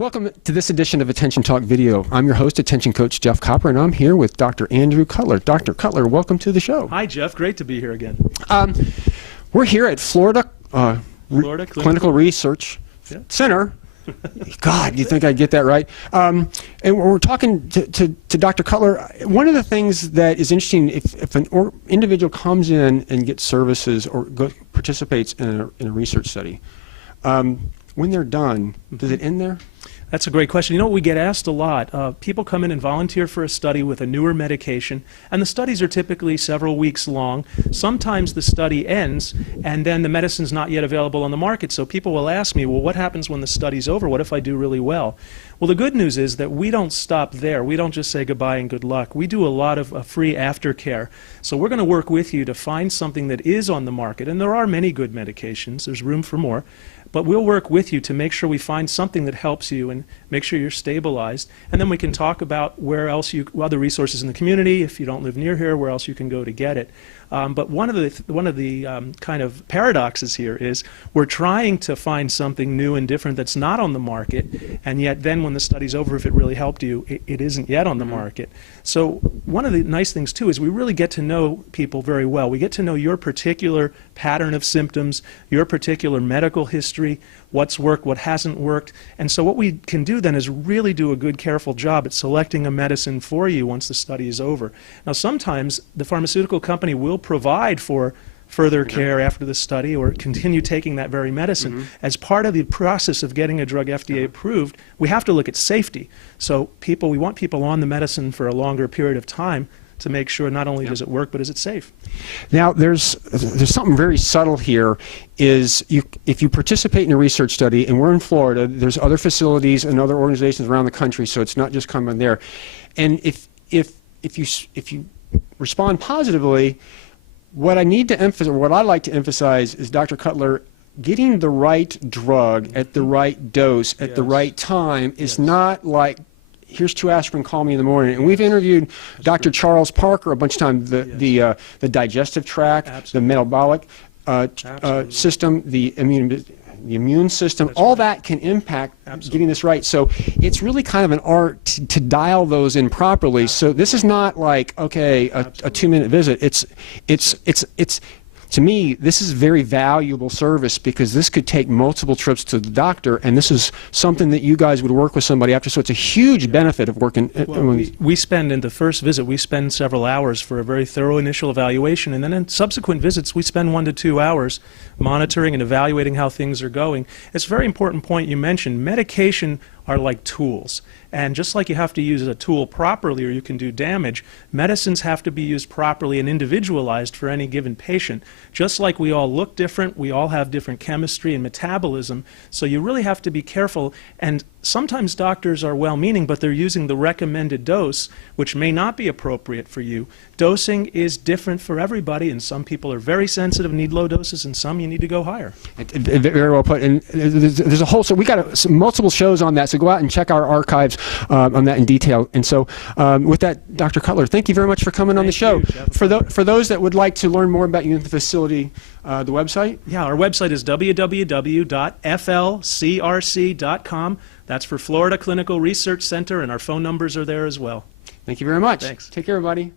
Welcome to this edition of Attention Talk Video. I'm your host, Attention Coach Jeff Copper, and I'm here with Dr. Andrew Cutler. Dr. Cutler, welcome to the show. Hi, Jeff. Great to be here again. We're here at Florida Clinical Research Center. God, you think I'd get that right? And we're talking to Dr. Cutler. One of the things that is interesting, if an individual comes in and gets services or participates in a research study, when they're done, does it end there? That's a great question. You know, we get asked a lot. People come in and volunteer for a study with a newer medication, and the studies are typically several weeks long. Sometimes the study ends, and then the medicine's not yet available on the market. So people will ask me, well, what happens when the study's over? What if I do really well? Well, the good news is that we don't stop there. We don't just say goodbye and good luck. We do a lot of free aftercare. So we're going to work with you to find something that is on the market, and there are many good medications. There's room for more. But we'll work with you to make sure we find something that helps you and make sure you're stabilized. And then we can talk about where else other resources in the community, if you don't live near here, where else you can go to get it. But one of the kind of paradoxes here is we're trying to find something new and different that's not on the market, and yet then when the study's over, if it really helped you, it isn't yet on the market. So one of the nice things too is we really get to know people very well. We get to know your particular pattern of symptoms, your particular medical history, what's worked, what hasn't worked. And so what we can do then is really do a good, careful job at selecting a medicine for you once the study is over. Now, sometimes the pharmaceutical company will provide for further care after the study or continue taking that very medicine. As part of the process of getting a drug FDA approved, we have to look at safety. So we want people on the medicine for a longer period of time to make sure not only does it work, but is it safe. Now, there's something very subtle here. Is if you participate in a research study, and we're in Florida, there's other facilities and other organizations around the country, so it's not just coming there. And if you respond positively, what I need to emphasize, or what I like to emphasize, is Dr. Cutler, getting the right drug at the right dose at the right time is not like, here's 2 aspirin, call me in the morning. And we've interviewed Dr. Charles Parker a bunch of times, the digestive tract, the metabolic system, the immune system, all that can impact getting this right. So it's really kind of an art to dial those in properly. So this is not like, okay, a 2-minute visit. It's to me, this is very valuable service because this could take multiple trips to the doctor, and this is something that you guys would work with somebody after. So it's a huge benefit of working. Well, we spend, in the first visit, we spend several hours for a very thorough initial evaluation, and then in subsequent visits, we spend 1 to 2 hours monitoring and evaluating how things are going. It's a very important point you mentioned. Medication are like tools. And just like you have to use a tool properly or you can do damage, medicines have to be used properly and individualized for any given patient. Just like we all look different, we all have different chemistry and metabolism, so you really have to be careful. And sometimes doctors are well-meaning, but they're using the recommended dose, which may not be appropriate for you. Dosing is different for everybody, and some people are very sensitive, need low doses, and some you need to go higher. Very well put. And there's a whole, so we got multiple shows on that, so go out and check our archives on that in detail. And so with that, Dr. Cutler, thank you very much for coming on the show. For those that would like to learn more about you and the facility, the website? Yeah, our website is www.flcrc.com. That's for Florida Clinical Research Center, and our phone numbers are there as well. Thank you very much. Thanks. Take care, everybody.